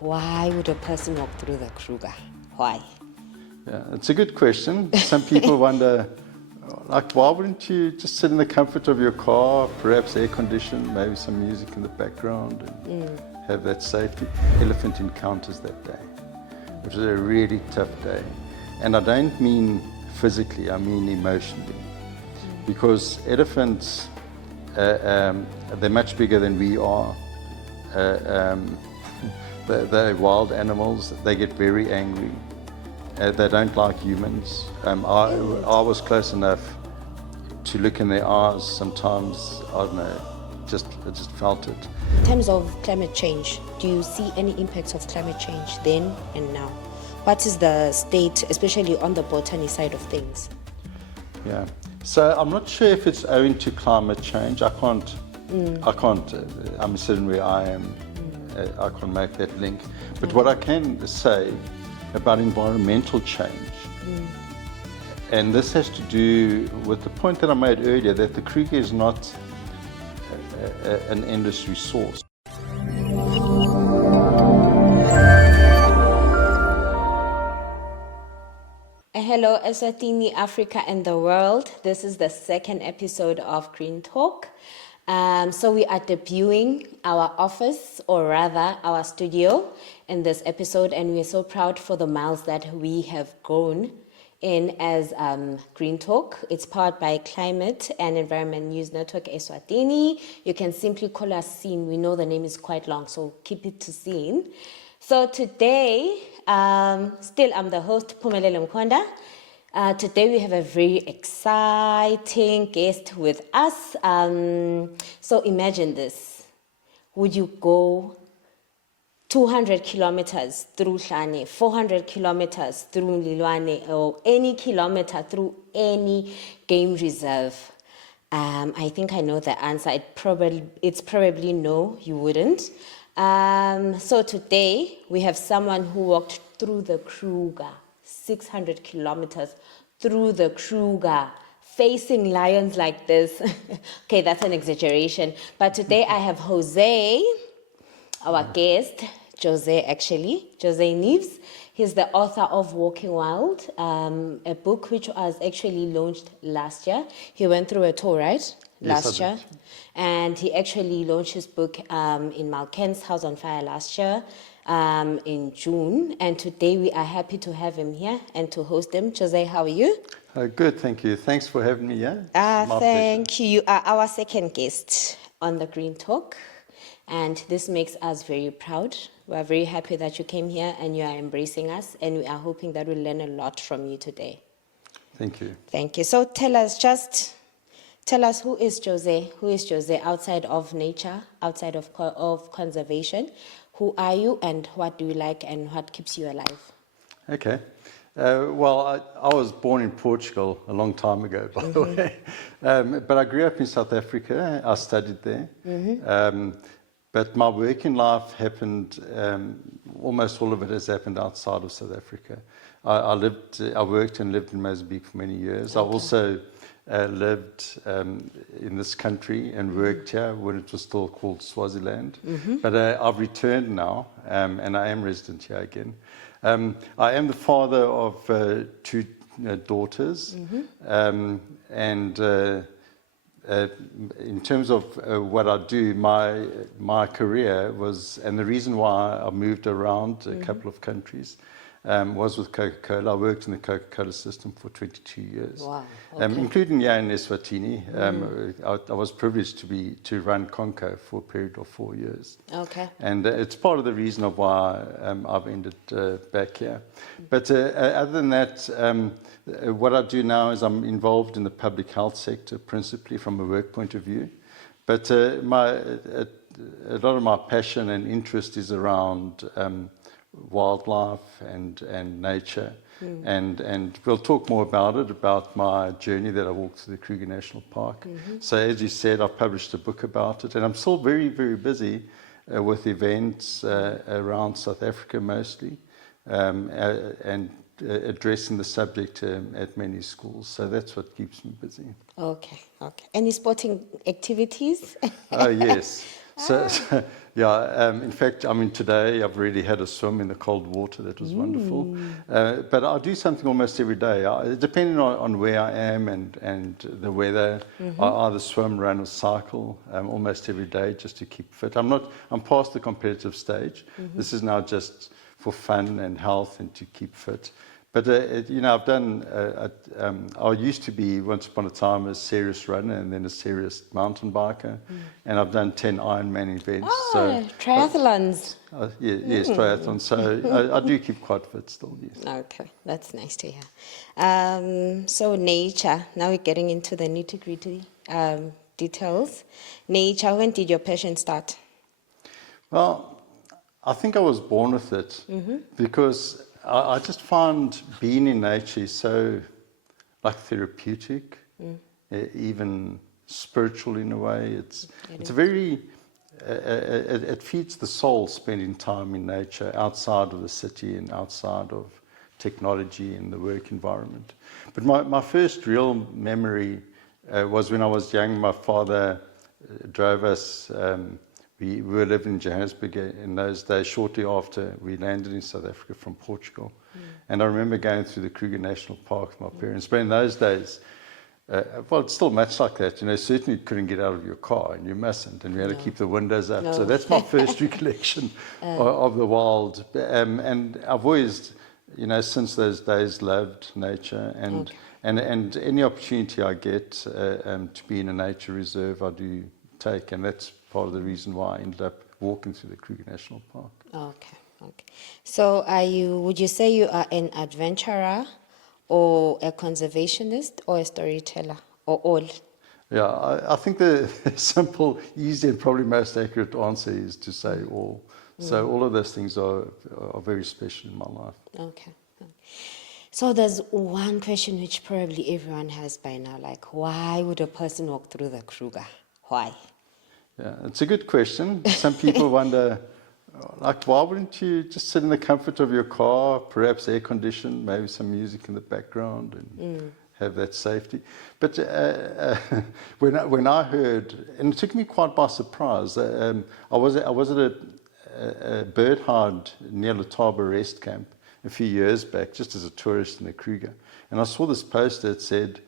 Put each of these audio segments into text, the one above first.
why would a person walk through the Kruger? Why? Yeah, it's a good question. Some people wonder, like, why wouldn't you just sit in the comfort of your car, perhaps air conditioned, maybe some music in the background, and have that safety? Elephant encounters that day. It was a really tough day. And I don't mean physically, I mean emotionally. Because elephants, they're much bigger than we are. They're wild animals. They get very angry. They don't like humans. I was close enough to look in their eyes sometimes. I don't know, I just felt it. In terms of climate change, do you see any impacts of climate change then and now? What is the state, especially on the botany side of things? Yeah. So I'm not sure if it's owing to climate change. I can't. I'm sitting where I am. I can't make that link. But what I can say about environmental change, and this has to do with the point that I made earlier, that the Kruger is not an endless resource. Hello, Eswatini, Africa, and the world. This is the second episode of Green Talk. So we are debuting our office, or rather our studio, in this episode, and we're so proud for the miles that we have grown in as Green Talk. It's powered by Climate and Environment News Network Eswatini. You can simply call us Scene. We know the name is quite long, so keep it to Scene. So today, still I'm the host, Phumelele Mkhonda. Today we have a very exciting guest with us. So imagine this. Would you go 200 kilometers through Hlane, 400 kilometers through Lilwane, or any kilometer through any game reserve? I think I know the answer. It's probably no, you wouldn't. So today we have someone who walked through the Kruger, 600 kilometers through the Kruger, facing lions like this. Okay, that's an exaggeration. But today I have José, our guest, José Neves. He's the author of Walking Wild, a book which was actually launched last year. He went through a tour, right? Last year. And he actually launched his book in Malken's House on Fire last year in June. And today we are happy to have him here and to host him. José, how are you? Good, thank you. Thanks for having me here. Thank you. You are our second guest on the Green Talk. And this makes us very proud. We are very happy that you came here and you are embracing us. And we are hoping that we'll learn a lot from you today. Thank you. Thank you. So tell us, who is José? Who is José outside of nature, outside of conservation? Who are you and what do you like and what keeps you alive? Okay. Well, I was born in Portugal a long time ago, by the way. But I grew up in South Africa. I studied there. But my working life happened, almost all of it has happened outside of South Africa. I worked and lived in Mozambique for many years. Okay. I also lived in this country and worked here when it was still called Swaziland. But I've returned now, and I am resident here again. I am the father of two daughters, and in terms of what I do, my career was, and the reason why I moved around a couple of countries, was with Coca-Cola. I worked in the Coca-Cola system for 22 years, wow. Okay. Including here in Eswatini. I was privileged to run Conco for a period of 4 years. Okay. And it's part of the reason of why I've ended back here. But other than that, what I do now is I'm involved in the public health sector, principally from a work point of view. But a lot of my passion and interest is around wildlife and nature, and we'll talk more about my journey that I walked through the Kruger National Park. So as you said, I've published a book about it, and I'm still very, very busy with events around South Africa mostly, and addressing the subject at many schools. So that's what keeps me busy. Okay. Any sporting activities? Oh, yes. In fact, I mean, today I've really had a swim in the cold water. That was wonderful. But I do something almost every day. Depending on where I am and the weather, I either swim, run, or cycle almost every day just to keep fit. I'm past the competitive stage. This is now just for fun and health and to keep fit. But, I've done, I used to be, once upon a time, a serious runner and then a serious mountain biker. And I've done 10 Ironman events. Triathlons. Yes, triathlons. So I do keep quite fit still, yes. Okay, that's nice to hear. So nature, now we're getting into the nitty-gritty details. Nature, when did your passion start? Well, I think I was born with it because I just find being in nature is so therapeutic, even spiritual in a way. It's a very, it feeds the soul spending time in nature outside of the city and outside of technology and the work environment. But my first real memory was when I was young. My father drove us. We were living in Johannesburg in those days, shortly after we landed in South Africa from Portugal. And I remember going through the Kruger National Park with my parents. But in those days, it's still much like that. Certainly you couldn't get out of your car, and you mustn't, and you had to keep the windows up. So that's my first recollection of the wild. And I've always, since those days, loved nature. And any opportunity I get to be in a nature reserve, I do take. And that's part of the reason why I ended up walking through the Kruger National Park. Okay. So would you say you are an adventurer or a conservationist or a storyteller or all? Yeah, I think the simple, easy and probably most accurate answer is to say all. So all of those things are very special in my life. Okay. So there's one question which probably everyone has by now, why would a person walk through the Kruger? Why? Yeah, it's a good question. Some people wonder, why wouldn't you just sit in the comfort of your car, perhaps air conditioned, maybe some music in the background, and have that safety? But when I heard, and it took me quite by surprise, I was at a bird hide near Letaba Rest Camp a few years back, just as a tourist in the Kruger, and I saw this poster that said,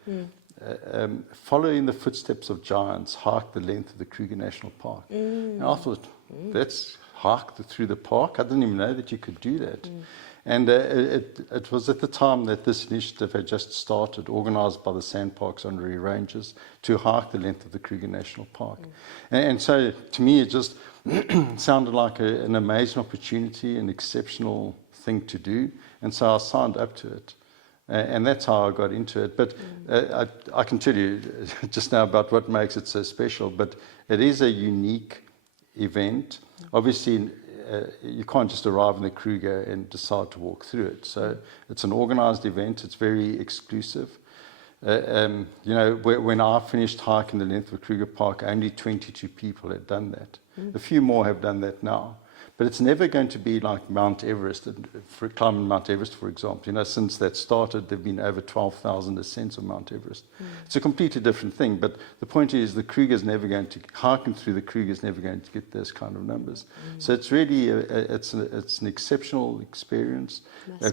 follow in the footsteps of giants, hike the length of the Kruger National Park. And I thought, that's hike through the park? I didn't even know that you could do that. And it was at the time that this initiative had just started, organised by the Sandparks Honorary Rangers, to hike the length of the Kruger National Park. And so, to me, it just sounded like an amazing opportunity, an exceptional thing to do. And so I signed up to it. And that's how I got into it. But I can tell you just now about what makes it so special. But it is a unique event. Obviously, you can't just arrive in the Kruger and decide to walk through it. So it's an organised event. It's very exclusive. When I finished hiking the length of Kruger Park, only 22 people had done that. A few more have done that now. But it's never going to be like Mount Everest, for climbing Mount Everest, for example. Since that started, there have been over 12,000 ascents of Mount Everest. It's a completely different thing. But the point is, hiking through the Kruger is never going to get those kind of numbers. So it's really, it's an exceptional experience,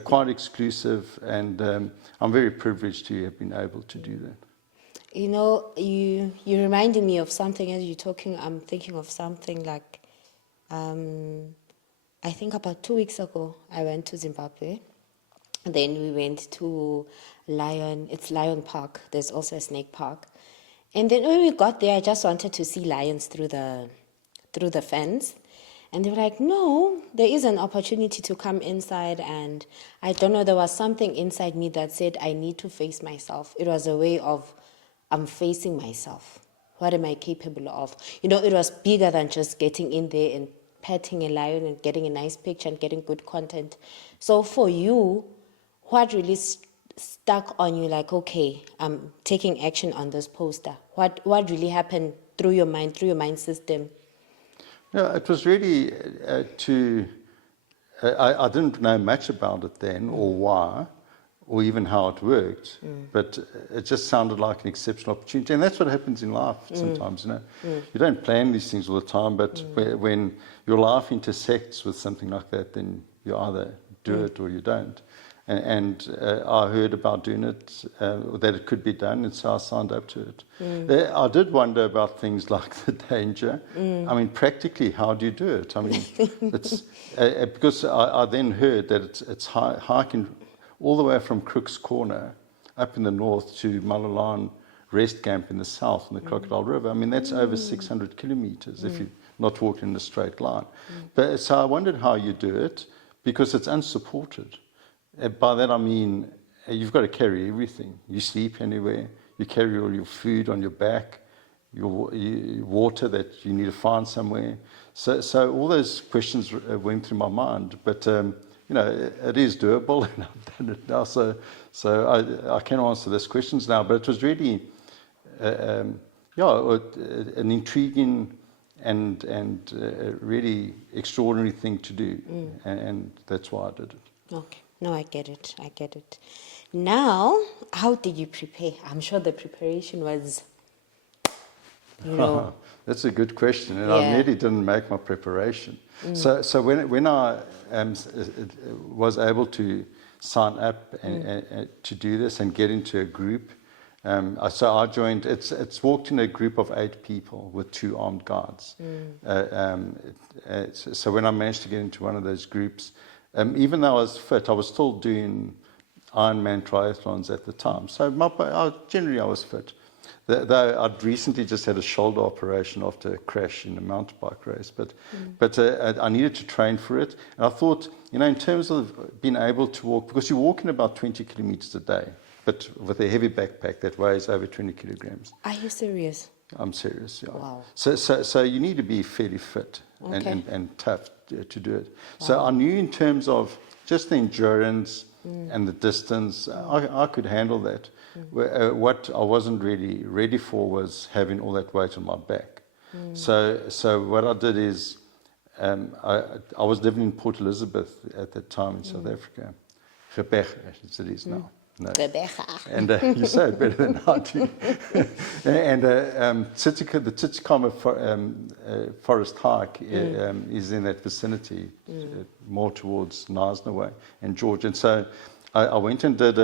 quite exclusive, and I'm very privileged to have been able to do that. You reminded me of something as you're talking. I'm thinking of something like, I think about 2 weeks ago, I went to Zimbabwe. Then we went to Lion Park. There's also a snake park. And then when we got there, I just wanted to see lions through the fence. And they were like, no, there is an opportunity to come inside. And I don't know, there was something inside me that said, I need to face myself. It was a way of, I'm facing myself. What am I capable of? It was bigger than just getting in there and petting a lion and getting a nice picture and getting good content. So for you, what really stuck on you, okay, I'm taking action on this poster? What really happened through your mind system? Yeah, it was really I didn't know much about it then or why. or even how it worked, but it just sounded like an exceptional opportunity. And that's what happens in life sometimes, you know. You don't plan these things all the time, but when your life intersects with something like that, then you either do it or you don't. And I heard about doing it, that it could be done, and so I signed up to it. I did wonder about things like the danger. I mean, practically, how do you do it? I mean, it's because I then heard that it's hiking all the way from Crook's Corner up in the north to Malalan Rest Camp in the south, in the Crocodile River. I mean, that's over 600 kilometers if you're not walking in a straight line. But so I wondered how you do it, because it's unsupported. By that I mean, you've got to carry everything. You sleep anywhere, you carry all your food on your back, your water that you need to find somewhere. So all those questions went through my mind, but you know, it is doable, and I've done it now, so I can answer those questions now. But it was really, an intriguing and really extraordinary thing to do, and that's why I did it. Okay. No, I get it. I get it. Now, how did you prepare? I'm sure the preparation was, you know. That's a good question, and I nearly didn't make my preparation. So when I was able to sign up and to do this and get into a group, so I joined. It's walked in a group of 8 people with 2 armed guards. So when I managed to get into one of those groups, even though I was fit, I was still doing Ironman triathlons at the time. So generally I was fit. Though I'd recently just had a shoulder operation after a crash in a mountain bike race, but I needed to train for it. And I thought, you know, in terms of being able to walk, because you're walking about 20 kilometers a day, but with a heavy backpack that weighs over 20 kilograms. Are you serious? I'm serious, yeah. Wow. So you need to be fairly fit and tough to do it. Wow. So I knew in terms of just the endurance and the distance, I could handle that. What I wasn't really ready for was having all that weight on my back. So what I did is, I was living in Port Elizabeth at that time in South Africa. Gebeg, as it is now. No. And you say it better than I do. And the Tsitsikamma Forest Hike is in that vicinity, more towards Knysna way and George. And so I went and did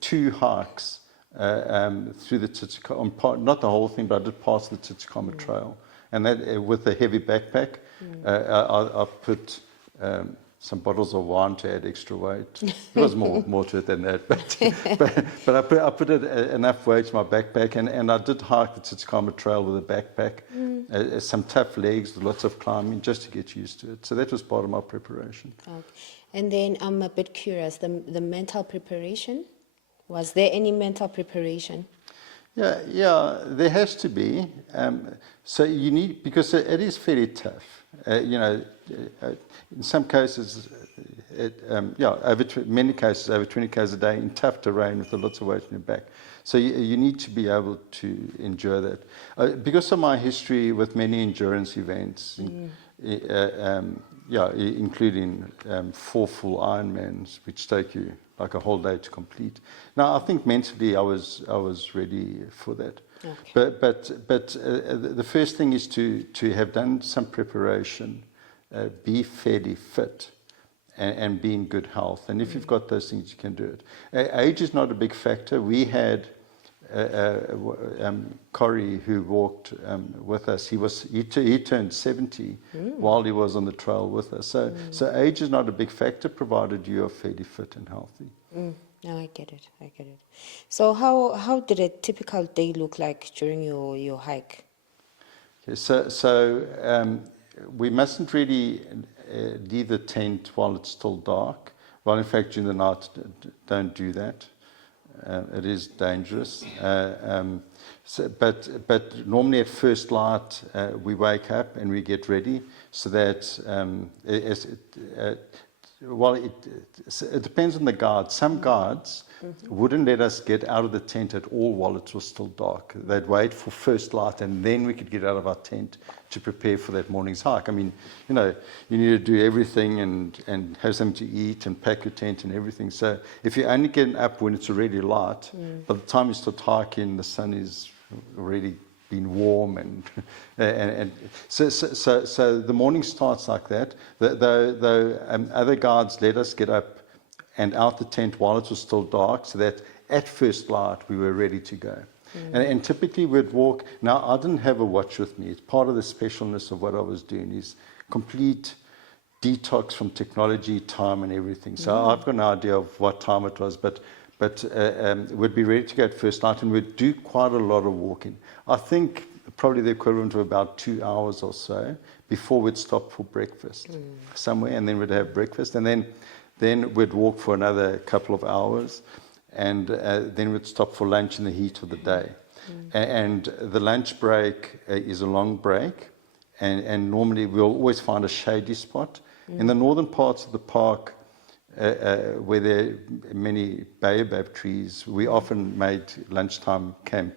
2 hikes through the Tsitsikamma, not the whole thing, but I did parts of the Tsitsikamma Trail. And that with a heavy backpack, I put some bottles of wine to add extra weight. There was more to it than that, but I put enough weight in my backpack, and I did hike the Tsitsikamma Trail with a backpack, some tough legs, lots of climbing, just to get used to it. So that was part of my preparation. Okay. And then I'm a bit curious, the mental preparation, was there any mental preparation? Yeah, there has to be. So you need, because it is fairly tough. You know, in some cases, many cases, over 20 k's a day in tough terrain with lots of weight on your back. So you need to be able to endure that. Because of my history with many endurance events, including 4 full Ironmans, which take you like a whole day to complete. Now, I think mentally I was ready for that. Okay. But the first thing is to have done some preparation, be fairly fit, and be in good health. And if you've got those things, you can do it. Age is not a big factor. We had Corey, who walked with us. He turned 70 while he was on the trail with us. So age is not a big factor, provided you are fairly fit and healthy. No, I get it. So how did a typical day look like during your hike? Okay, so we mustn't really leave the tent while it's still dark. Well, in fact, during the night, don't do that. It is dangerous. But normally at first light, well, it depends on the guard. Some guards wouldn't let us get out of the tent at all while it was still dark. They'd wait for first light, and then we could get out of our tent to prepare for that morning's hike. I mean, you know, you need to do everything and have something to eat and pack your tent and everything. So if you're only getting up when it's already light, by the time you start hiking, the sun is already been warm, and so the morning starts like that. Though other guards let us get up and out the tent while it was still dark, so that at first light we were ready to go. And typically we'd walk. Now, I didn't have a watch with me. It's part of the specialness of what I was doing, is complete detox from technology, time, and everything. So I've got an idea of what time it was, but we'd be ready to go at first light, and we'd do quite a lot of walking. I think probably the equivalent of about 2 hours or so before we'd stop for breakfast somewhere, and then we'd have breakfast, and then we'd walk for another couple of hours, and then we'd stop for lunch in the heat of the day. And the lunch break is a long break, and normally we'll always find a shady spot. In the northern parts of the park, where there are many baobab trees, we often made lunchtime camp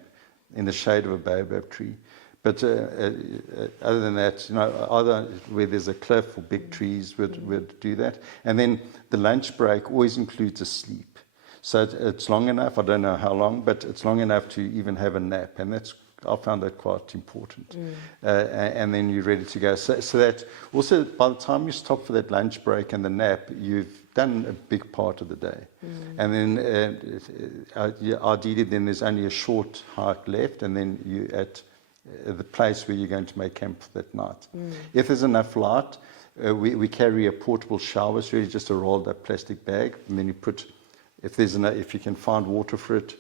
in the shade of a baobab tree. But other than that, you know, either where there's a cliff or big trees, we'd do that. And then the lunch break always includes a sleep. So it's long enough, I don't know how long, but it's long enough to even have a nap. And I found that quite important. And then you're ready to go. So that also, by the time you stop for that lunch break and the nap, you've done a big part of the day. And then ideally, then there's only a short hike left, and then you're at the place where you're going to make camp for that night. If there's enough light, we carry a portable shower. It's really just a rolled up plastic bag, and then you put, if you can find water for it,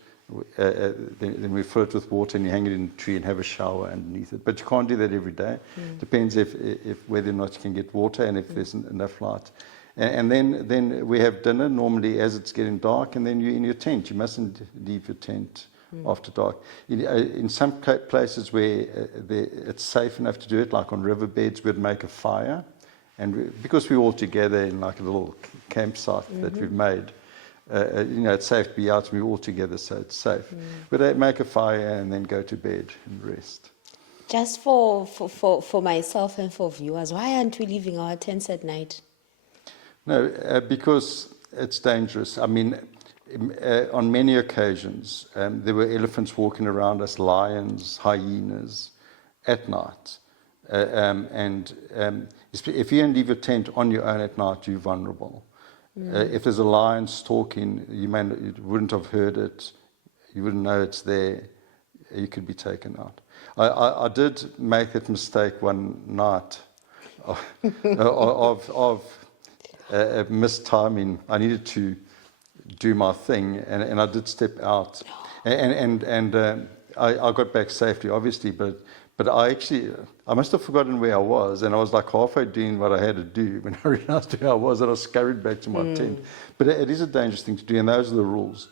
then we fill it with water, and you hang it in a tree and have a shower underneath it. But you can't do that every day. Depends if whether or not you can get water and if there's enough light. And then we have dinner normally as it's getting dark, and then you're in your tent. You mustn't leave your tent after dark. In some places where it's safe enough to do it, like on riverbeds, we'd make a fire, and because we're all together in like a little campsite that we've made, you know, it's safe to be out, and we're all together, so it's safe. But I'd make a fire and then go to bed and rest. Just for myself and for viewers, why aren't we leaving our tents at night? No, because it's dangerous. I mean, on many occasions, there were elephants walking around us, lions, hyenas, at night. If you don't leave your tent on your own at night, you're vulnerable. If there's a lion stalking, you wouldn't have heard it, you wouldn't know it's there, you could be taken out. I did make that mistake one night of mistiming. I needed to do my thing, and I did step out, and I got back safely, obviously, but I must have forgotten where I was, and I was like halfway doing what I had to do when I realized where I was, and I scurried back to my tent. But it is a dangerous thing to do, and those are the rules.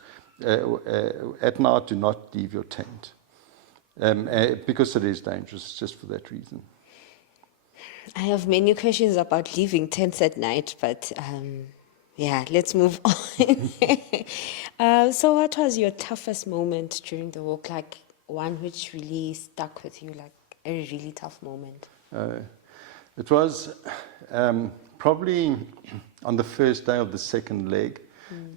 At night, do not leave your tent, because it is dangerous, just for that reason. I have many questions about leaving tents at night, but yeah, let's move on. So what was your toughest moment during the walk? Like one which really stuck with you, like a really tough moment? It was probably on the first day of the second leg,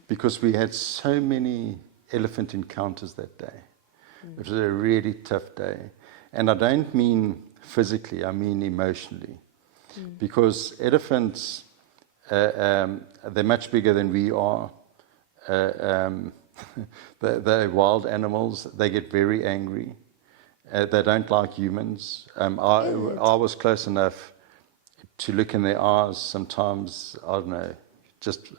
because we had so many elephant encounters that day. It was a really tough day. And I don't mean physically, I mean emotionally. Because elephants, they're much bigger than we are. They're wild animals. They get very angry. They don't like humans. I was close enough to look in their eyes sometimes. I don't know,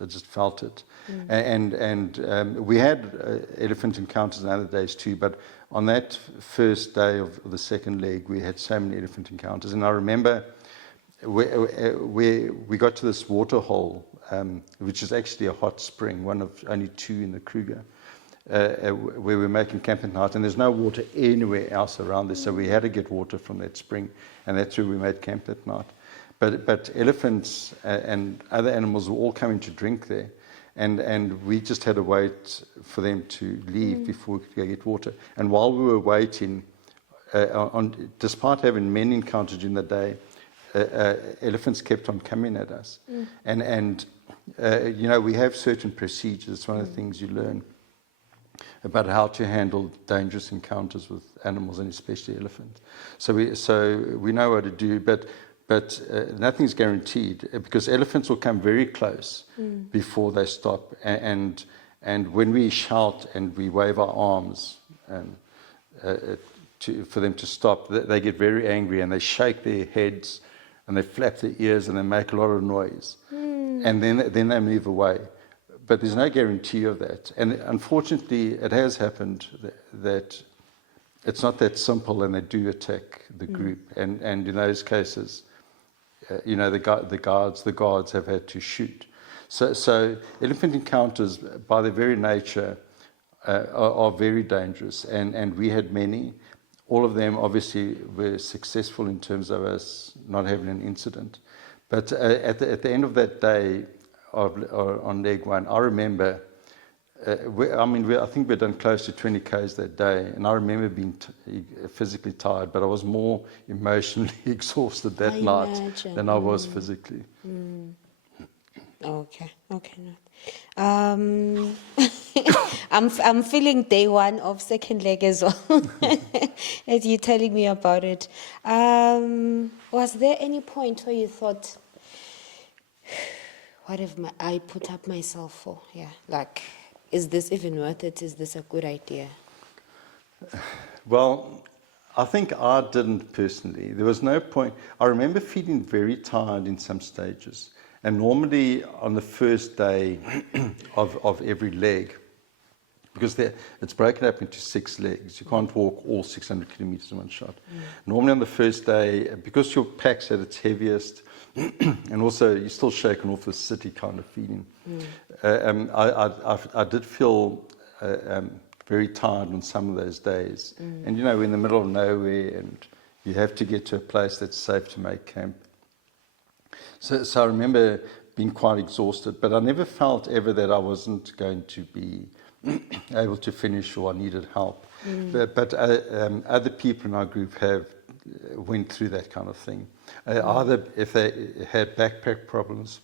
I just felt it. And we had elephant encounters on other days too, but on that first day of the second leg, we had so many elephant encounters. And I remember we got to this water hole, which is actually a hot spring, one of only two in the Kruger, where we're making camp at night, and there's no water anywhere else around there, so we had to get water from that spring, and that's where we made camp that night. but elephants and other animals were all coming to drink there. And we just had to wait for them to leave before we could go get water. And while we were waiting, despite having many encounters during the day, elephants kept on coming at us. And we have certain procedures. It's one of the things you learn about how to handle dangerous encounters with animals, and especially elephants. So we know what to do, but nothing's guaranteed, because elephants will come very close before they stop. And when we shout and we wave our arms for them to stop, they get very angry and they shake their heads and they flap their ears and they make a lot of noise. And then they move away. But there's no guarantee of that. And unfortunately, it has happened that it's not that simple, and they do attack the group. And in those cases, the guards have had to shoot. So elephant encounters, by their very nature, are very dangerous. And we had many. All of them obviously were successful in terms of us not having an incident. But at the end of that day, on leg one, I remember, I think we'd done close to 20 Ks that day, and I remember being physically tired, but I was more emotionally exhausted that night than I was physically. Okay, no. I'm feeling day one of second leg as well, as you're telling me about it. Was there any point where you thought, what have I put up myself for? Yeah, like, is this even worth it? Is this a good idea? Well, I think I didn't personally. There was no point. I remember feeling very tired in some stages. And normally on the first day of every leg, because it's broken up into 6 legs. You can't walk all 600 kilometers in one shot. Normally on the first day, because your pack's at its heaviest, and also you're still shaken off the city kind of feeling, I did feel very tired on some of those days. And we're in the middle of nowhere, and you have to get to a place that's safe to make camp. So I remember being quite exhausted, but I never felt ever that I wasn't going to be able to finish or I needed help. But other people in our group went through that kind of thing. Either if they had backpack problems,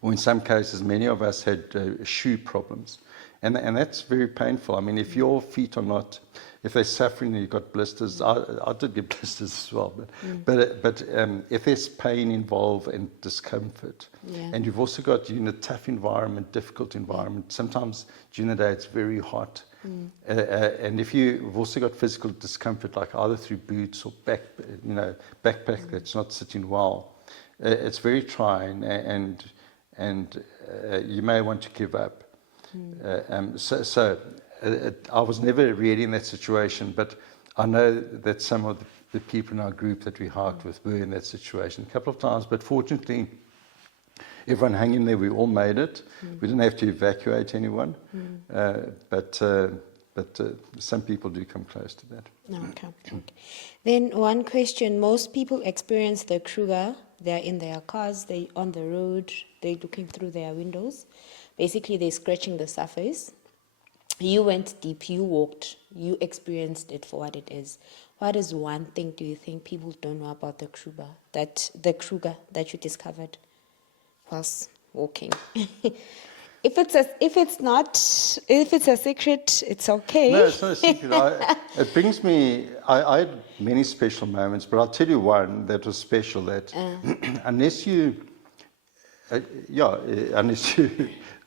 or in some cases, many of us had shoe problems. And that's very painful. I mean, if your feet are not, if they're suffering and you've got blisters, I did get blisters as well. But if there's pain involved and discomfort, and you've also got a tough environment, difficult environment, sometimes during the day it's very hot. And if you've also got physical discomfort, like either through boots or backpack that's not sitting well, it's very trying, and you may want to give up. I was never really in that situation, but I know that some of the people in our group that we hiked with were in that situation a couple of times, but fortunately everyone hung in there. We all made it. We didn't have to evacuate anyone, but some people do come close to that. Okay. Then one question: most people experience the Kruger. They're in their cars. They on the road. They're looking through their windows. Basically, they're scratching the surface. You went deep. You walked. You experienced it for what it is. What is one thing do you think people don't know about the Kruger? That you discovered whilst walking. If it's a secret, it's okay. No, it's not a secret. It brings me. I had many special moments, but I'll tell you one that was special. That unless you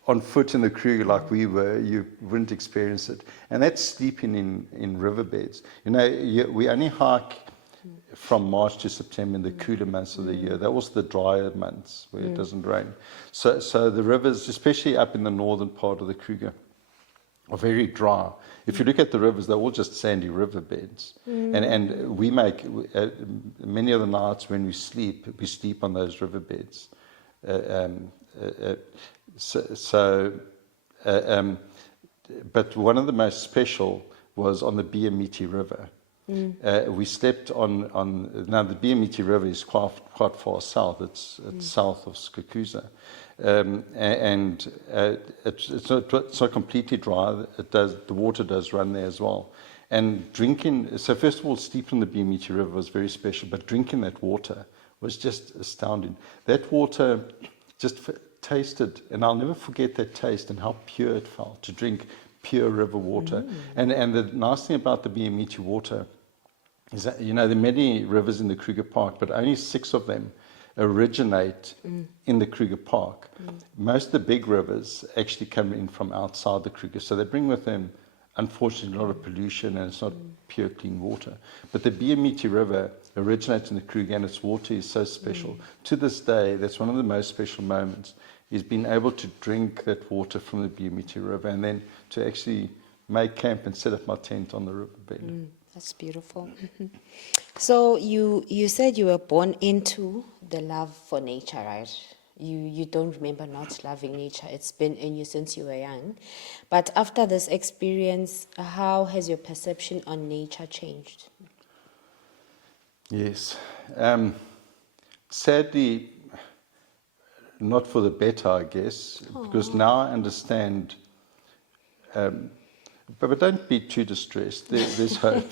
on foot in the Kruger like we were, you wouldn't experience it. And that's sleeping in riverbeds. We only hike from March to September in the cooler months of the year. They're also the drier months where it doesn't rain. So the rivers, especially up in the northern part of the Kruger, are very dry. If you look at the rivers, they're all just sandy riverbeds. And we make, many of the nights when we sleep on those riverbeds. But one of the most special was on the Biamiti River. We slept on now the Biamiti River is quite far south. It's south of Skukuza. And it's not completely dry. The water does run there as well. And drinking, so first of all, sleeping in the Biamiti River was very special, but drinking that water was just astounding. That water just tasted, and I'll never forget that taste and how pure it felt to drink pure river water. And the nice thing about the Biamiti water is that, there are many rivers in the Kruger Park, but only 6 of them originate in the Kruger Park. Most of the big rivers actually come in from outside the Kruger, so they bring with them, unfortunately, a lot of pollution, and it's not pure clean water. But the Biamiti River originates in the Kruger, and its water is so special. To this day, that's one of the most special moments, is being able to drink that water from the Biamiti River, and then to actually make camp and set up my tent on the riverbed. That's beautiful. So you said you were born into the love for nature, right? You don't remember not loving nature. It's been in you since you were young. But after this experience, how has your perception on nature changed? Yes. Sadly, not for the better, I guess, because now I understand. But don't be too distressed. There's hope.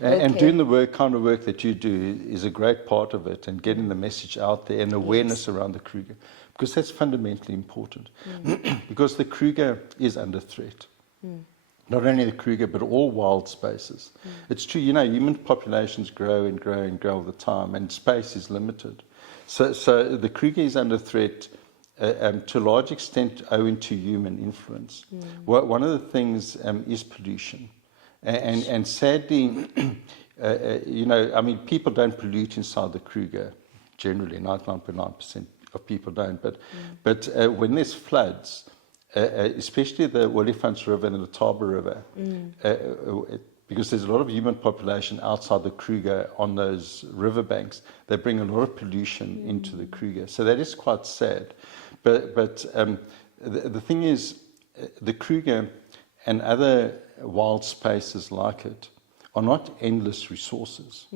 And doing the kind of work that you do is a great part of it, and getting the message out there and awareness around the Kruger, because that's fundamentally important. Because the Kruger is under threat. Not only the Kruger, but all wild spaces. It's true, human populations grow and grow and grow all the time, and space is limited. So the Kruger is under threat to a large extent owing to human influence. One of the things is pollution. And sadly, people don't pollute inside the Kruger, generally, 99.9% of people don't. But when there's floods, especially the Olifants River and the Taba River, because there's a lot of human population outside the Kruger on those riverbanks, they bring a lot of pollution into the Kruger. So that is quite sad. But the thing is, the Kruger and other wild spaces like it are not endless resources.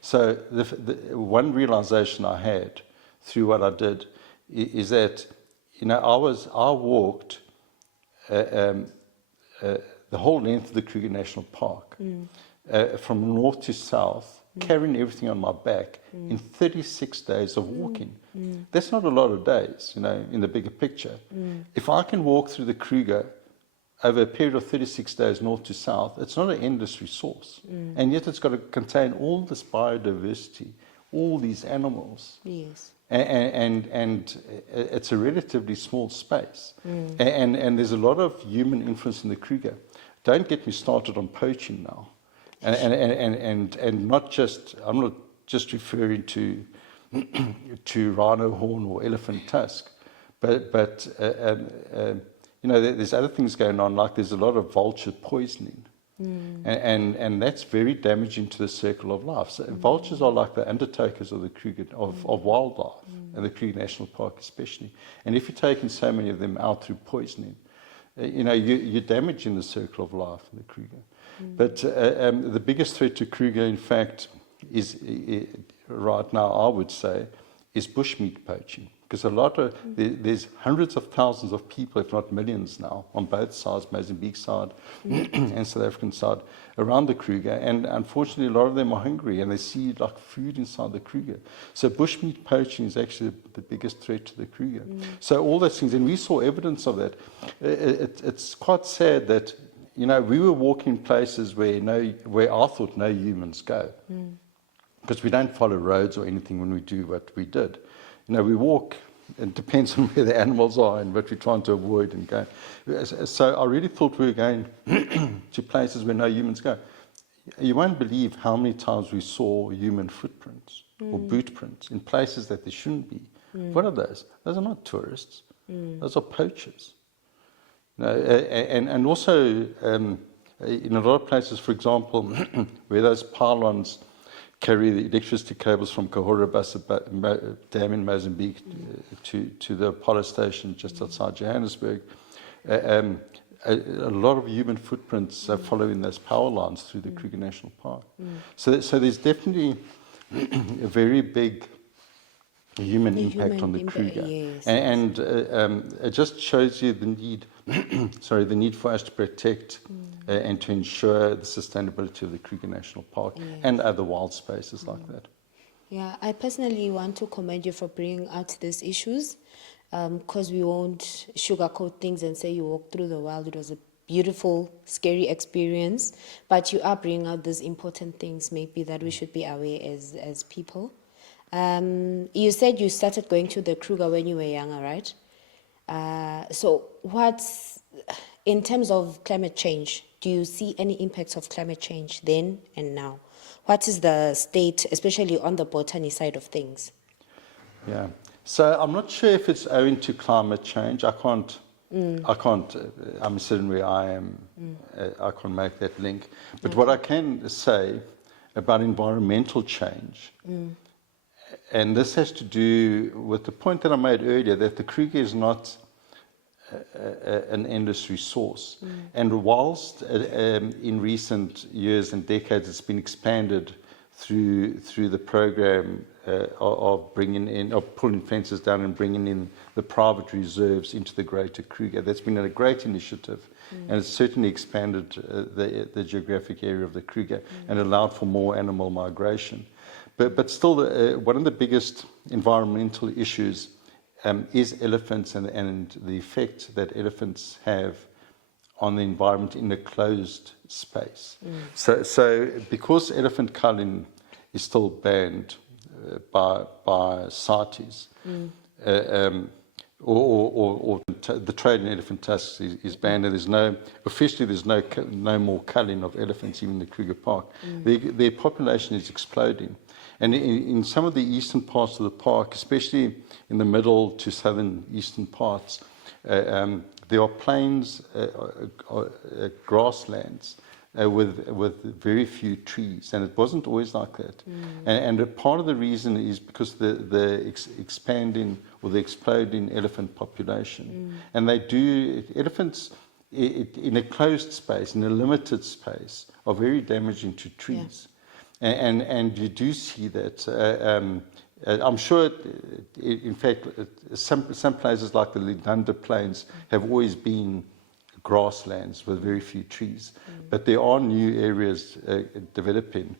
So the one realization I had through what I did is that, I walked the whole length of the Kruger National Park, from north to south, carrying everything on my back in 36 days of walking. That's not a lot of days, in the bigger picture. If I can walk through the Kruger over a period of 36 days north to south, it's not an endless resource. And yet it's got to contain all this biodiversity, all these animals. Yes. And it's a relatively small space. And there's a lot of human influence in the Kruger. Don't get me started on poaching now. And not just, I'm not just referring to rhino horn or elephant tusk, but there's other things going on, like there's a lot of vulture poisoning. And that's very damaging to the circle of life. So vultures are like the undertakers of the Kruger, of wildlife, and the Kruger National Park especially. And if you're taking so many of them out through poisoning, you're damaging the circle of life in the Kruger. But the biggest threat to Kruger, in fact, is right now, I would say, is bushmeat poaching. Because there's hundreds of thousands of people, if not millions now, on both sides, Mozambique side and South African side, around the Kruger. And unfortunately, a lot of them are hungry, and they see like food inside the Kruger. So bushmeat poaching is actually the biggest threat to the Kruger. So all those things, and we saw evidence of that. It's quite sad that, we were walking places where I thought no humans go. Because we don't follow roads or anything when we do what we did. We walk, it depends on where the animals are and what we're trying to avoid and go. So I really thought we were going to places where no humans go. You won't believe how many times we saw human footprints or boot prints in places that they shouldn't be. What are those? Those are not tourists. Those are poachers. And also, in a lot of places, for example, where those pylons carry the electricity cables from Kahora Dam in Mozambique to the Apollo station just outside Johannesburg. a lot of human footprints following those power lines through the Kruger National Park. So there's definitely a very big human impact on the Kruger. Yes. And it just shows you the need, the need for us to protect and to ensure the sustainability of the Kruger National Park and other wild spaces like that. Yeah, I personally want to commend you for bringing out these issues, because we won't sugarcoat things and say you walked through the wild. It was a beautiful, scary experience, but you are bringing out these important things maybe that we should be aware as people. You said you started going to the Kruger when you were younger, right? So what's, in terms of climate change, do you see any impacts of climate change then and now? What is the state, especially on the botany side of things? Yeah. So I'm not sure if it's owing to climate change. I can't, I'm sitting where I am, I can't make that link. But what I can say about environmental change, and this has to do with the point that I made earlier, that the Kruger is not an endless resource. And whilst in recent years and decades it's been expanded through the program of bringing in, of pulling fences down and bringing in the private reserves into the greater Kruger, that's been a great initiative. And it's certainly expanded the geographic area of the Kruger and allowed for more animal migration. But still, one of the biggest environmental issues is elephants and the effect that elephants have on the environment in a closed space. So because elephant culling is still banned by CITES, or the trade in elephant tusks is banned, and there's no more culling of elephants even in the Kruger Park. Their population is exploding. And in some of the eastern parts of the park, especially in the middle to southern eastern parts, there are plains, grasslands with very few trees, and it wasn't always like that. And a part of the reason is because the expanding or the exploding elephant population, and elephants in a closed space, in a limited space, are very damaging to trees. And you do see that. I'm sure, in fact, some places like the Lidunda Plains have always been grasslands with very few trees. But there are new areas developing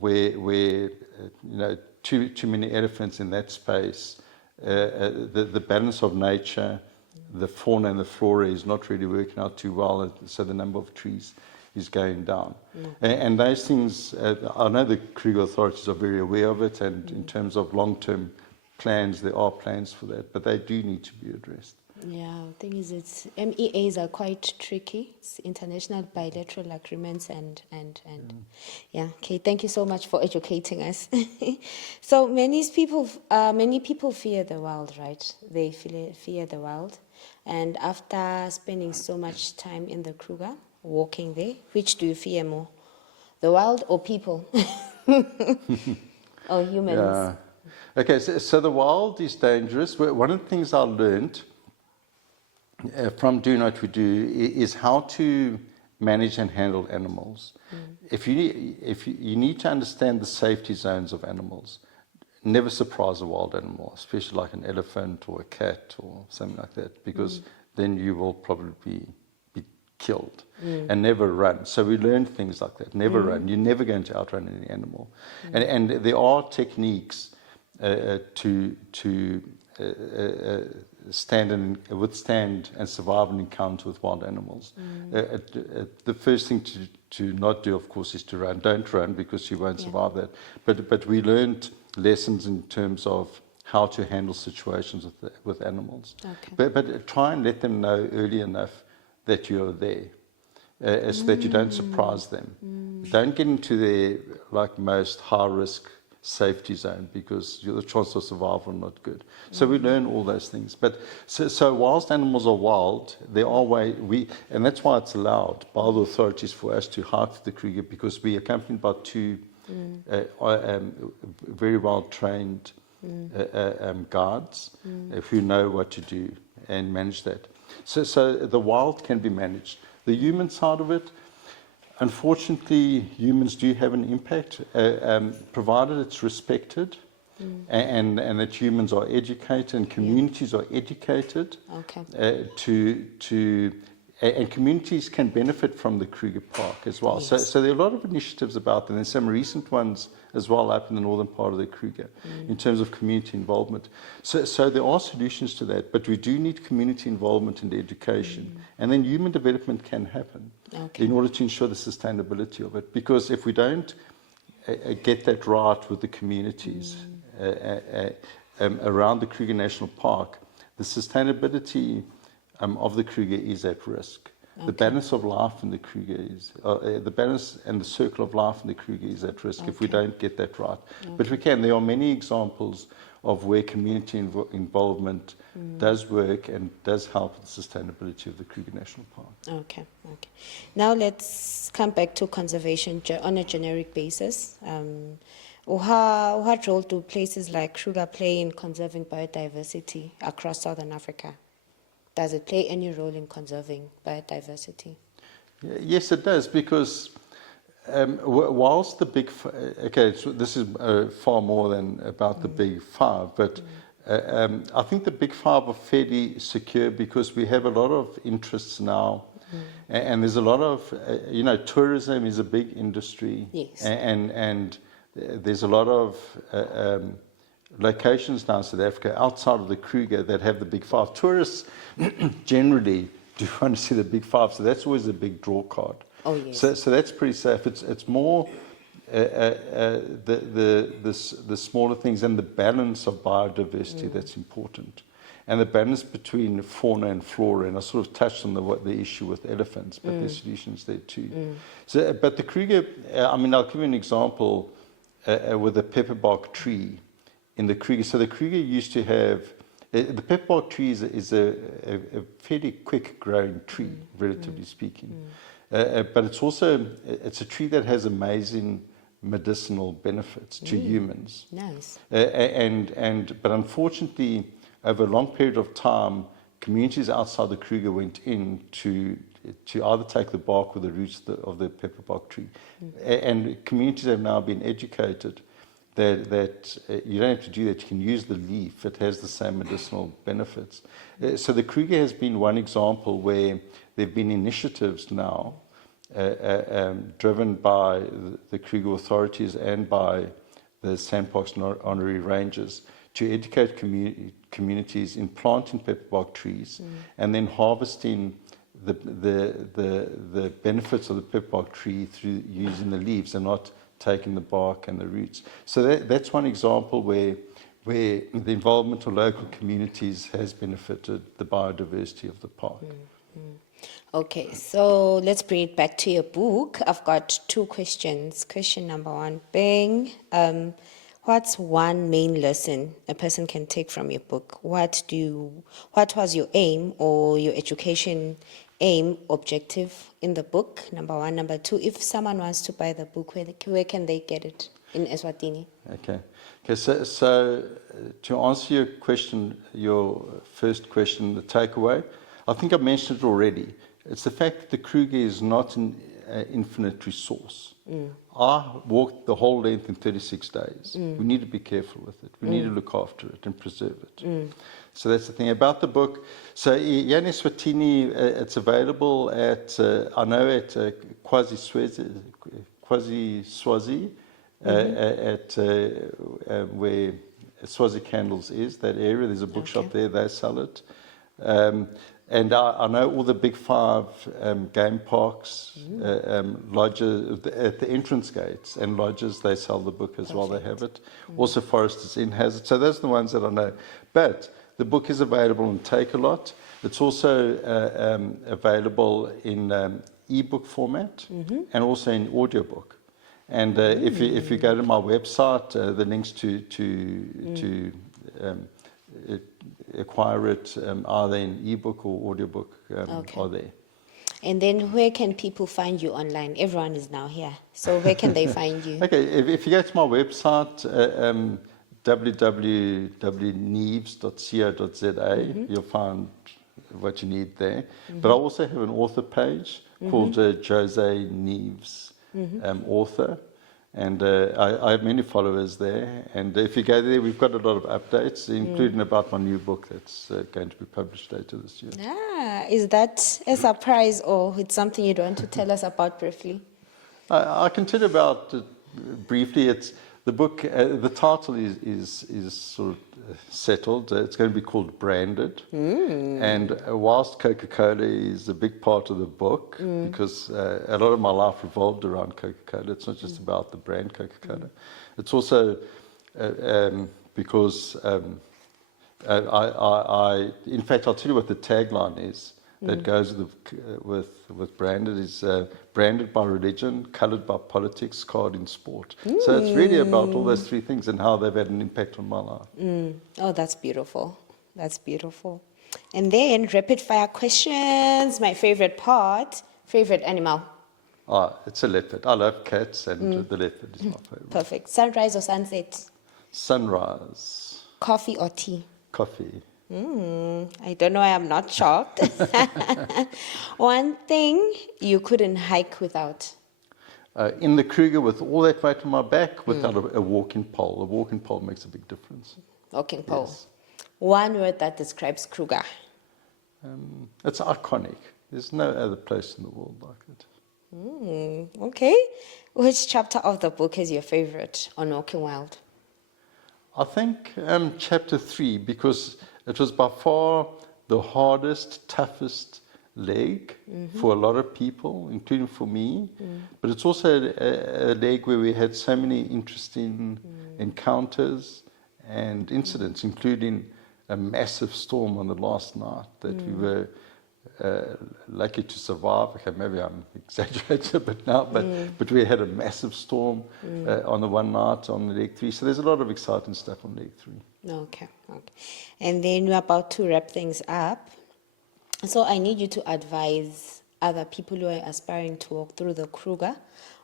where too many elephants in that space. The balance of nature, the fauna and the flora is not really working out too well, so the number of trees is going down. And those things, I know the Kruger authorities are very aware of it, and in terms of long-term plans, there are plans for that, but they do need to be addressed. Yeah, the thing is, MEAs are quite tricky. It's international bilateral agreements and yeah. Okay, thank you so much for educating us. So many people fear the wild, right? They fear the wild, and after spending so much time in the Kruger, walking there, which do you fear more, the wild or people, or humans? Yeah. Okay, so the wild is dangerous. One of the things I learned from doing what we do is how to manage and handle animals. If you need to understand the safety zones of animals, never surprise a wild animal, especially like an elephant or a cat or something like that, because then you will probably be killed. And never run. So we learned things like that. Never run. You're never going to outrun any animal. And there are techniques to withstand and survive an encounter with wild animals. The first thing to not do, of course, is to run. Don't run, because you won't survive that. But we learned lessons in terms of how to handle situations with animals. But try and let them know early enough that you're there, so that you don't surprise them. Don't get into their most high-risk safety zone, because the chances of survival are not good. So we learn all those things. But so whilst animals are wild, there are and that's why it's allowed by the authorities for us to hike the Kruger, because we are accompanied by two very well-trained guards who know what to do and manage that. So the wild can be managed. The human side of it, unfortunately, humans do have an impact, provided it's respected and that humans are educated and communities are educated and communities can benefit from the Kruger Park as well. Yes. So there are a lot of initiatives about them. There's some recent ones as well up in the northern part of the Kruger in terms of community involvement. So there are solutions to that, but we do need community involvement and education. And then human development can happen in order to ensure the sustainability of it. Because if we don't get that right with the communities around the Kruger National Park, the sustainability of the Kruger is at risk. The balance of life in the Kruger is, the balance and the circle of life in the Kruger is at risk if we don't get that right. But we can. There are many examples of where community involvement does work and does help with the sustainability of the Kruger National Park. Okay. Now let's come back to conservation on a generic basis. What role do places like Kruger play in conserving biodiversity across Southern Africa? Does it play any role in conserving biodiversity? Yes, it does, because whilst the big... so this is far more than about the big five, but I think the big five are fairly secure because we have a lot of interests now, and there's a lot of... tourism is a big industry, and there's a lot of... locations now in South Africa outside of the Kruger that have the big five. Tourists generally do want to see the big five, so that's always a big draw card. Oh, yes. So that's pretty safe. It's more the smaller things and the balance of biodiversity that's important, and the balance between fauna and flora. And I sort of touched on the issue with elephants, but there's solutions there too. But the Kruger, I'll give you an example with a pepperbark tree in the Kruger. So the Kruger used to have, the pepperbark tree is a fairly quick growing tree, relatively speaking. But it's a tree that has amazing medicinal benefits to humans. Nice. But unfortunately, over a long period of time, communities outside the Kruger went in to either take the bark or the roots of the pepperbark tree. And communities have now been educated that you don't have to do that. You can use the leaf. It has the same medicinal benefits. So the Kruger has been one example where there have been initiatives now driven by the Kruger authorities and by the Sandparks and Honorary Rangers to educate communities in planting pepperbark trees and then harvesting the benefits of the pepperbark tree through using the leaves and not taking the bark and the roots. So that's one example where the involvement of local communities has benefited the biodiversity of the park. Okay, so let's bring it back to your book. I've got two questions. Question number one, bang. What's one main lesson a person can take from your book? What was your aim or your education aim, objective in the book? Number one. Number two, if someone wants to buy the book, where can they get it in Eswatini? Okay, so to answer your question, your first question, the takeaway, I think I mentioned it already. It's the fact that the Kruger is not an infinite resource. I walked the whole length in 36 days. We need to be careful with it. We need to look after it and preserve it. So that's the thing about the book. So here in Eswatini, it's available at, I know at Quasi Swazi, at where Swazi Candles is, that area. There's a bookshop there, they sell it. And I know all the big five game parks, lodges, at the entrance gates and lodges, they sell the book as well, they have it. Also Foresters Inn has it. So those are the ones that I know. But the book is available in Take-A-Lot. It's also available in e-book format and also in audiobook. And if you go to my website, the links to acquire it either in ebook or audiobook are there. And then where can people find you online? Everyone is now here. So where can they find you? Okay, if you go to my website, www.neves.co.za, you'll find what you need there. But I also have an author page called José Neves, author. And I have many followers there. And if you go there, we've got a lot of updates, including about my new book that's going to be published later this year. Ah, is that a surprise or it's something you'd want to tell us about briefly? I can tell you about it briefly. It's the book. The title is sort of settled. It's going to be called Branded. And whilst Coca-Cola is a big part of the book, because a lot of my life revolved around Coca-Cola. It's not just about the brand Coca-Cola. It's also because in fact, I'll tell you what the tagline is. That goes with branded is branded by religion, coloured by politics, scarred in sport. So it's really about all those three things and how they've had an impact on my life. Oh, that's beautiful. That's beautiful. And then rapid fire questions, my favorite part. Favorite animal? It's a leopard. I love cats and the leopard is my favourite. Perfect. Sunrise or sunset? Sunrise. Coffee or tea? Coffee. I don't know why I'm not shocked. One thing you couldn't hike without? In the Kruger, with all that weight on my back, without a walking pole. A walking pole makes a big difference. Walking pole. Yes. One word that describes Kruger. It's iconic. There's no other place in the world like it. Okay. Which chapter of the book is your favorite on Walking Wild? I think chapter 3, because it was by far the hardest, toughest leg for a lot of people, including for me. But it's also a leg where we had so many interesting encounters and incidents, including a massive storm on the last night that we were lucky to survive. Okay, maybe I'm exaggerating a bit now, but we had a massive storm on the one night on leg 3. So there's a lot of exciting stuff on leg 3. Okay. And then we're about to wrap things up. So I need you to advise other people who are aspiring to walk through the Kruger,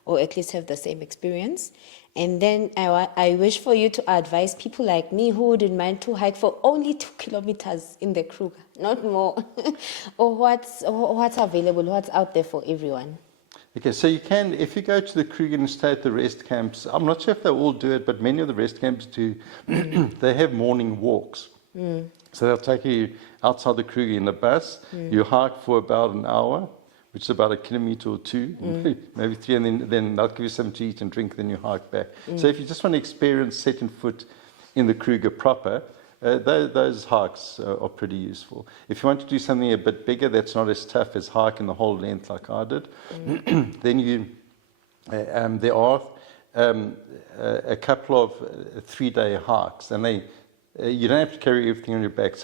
or at least have the same experience. And then I wish for you to advise people like me who wouldn't mind to hike for only 2 kilometers in the Kruger, not more. Or what's available, what's out there for everyone. Okay, so you can, if you go to the Kruger and stay at the rest camps, I'm not sure if they all do it, but many of the rest camps do, they have morning walks. So they'll take you outside the Kruger in the bus, you hike for about an hour, which is about 1 kilometer or 2, maybe 3, and then they'll give you something to eat and drink, then you hike back. So if you just want to experience setting foot in the Kruger proper, those hikes are pretty useful. If you want to do something a bit bigger that's not as tough as hiking the whole length like I did, then there are a couple of 3-day hikes, and you don't have to carry everything on your back.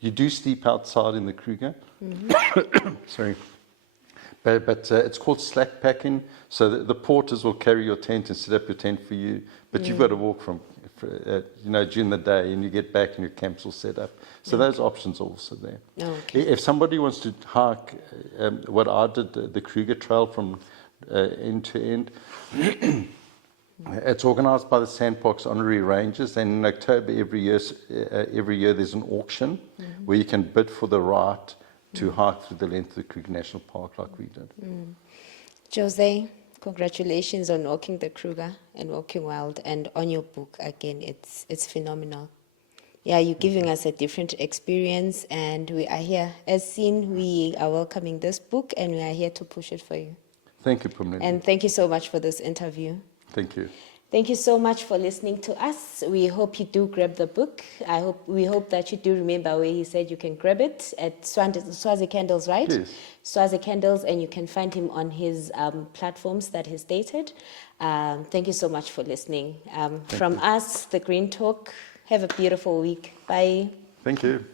You do sleep outside in the Kruger. Sorry. But it's called slack packing, so the porters will carry your tent and set up your tent for you, but you've got to walk during the day, and you get back and your camp's all set up. So those options are also there. Okay. If somebody wants to hike what I did, the Kruger Trail from end to end, it's organised by the Sandparks Honorary Rangers, and in October every year there's an auction where you can bid for the right to hike through the length of the Kruger National Park like we did. José, congratulations on walking the Kruger and Walking Wild, and on your book. Again, it's phenomenal. Yeah, you're giving us a different experience, and we are here. As seen, we are welcoming this book, and we are here to push it for you. Thank you, Phumelele. And thank you so much for this interview. Thank you. Thank you so much for listening to us. We hope you do grab the book. We hope that you do remember where he said you can grab it at Swazi Candles, right? Yes. Swazi Candles, and you can find him on his platforms that he stated. Thank you so much for listening. From us, The Green Talk, have a beautiful week. Bye. Thank you.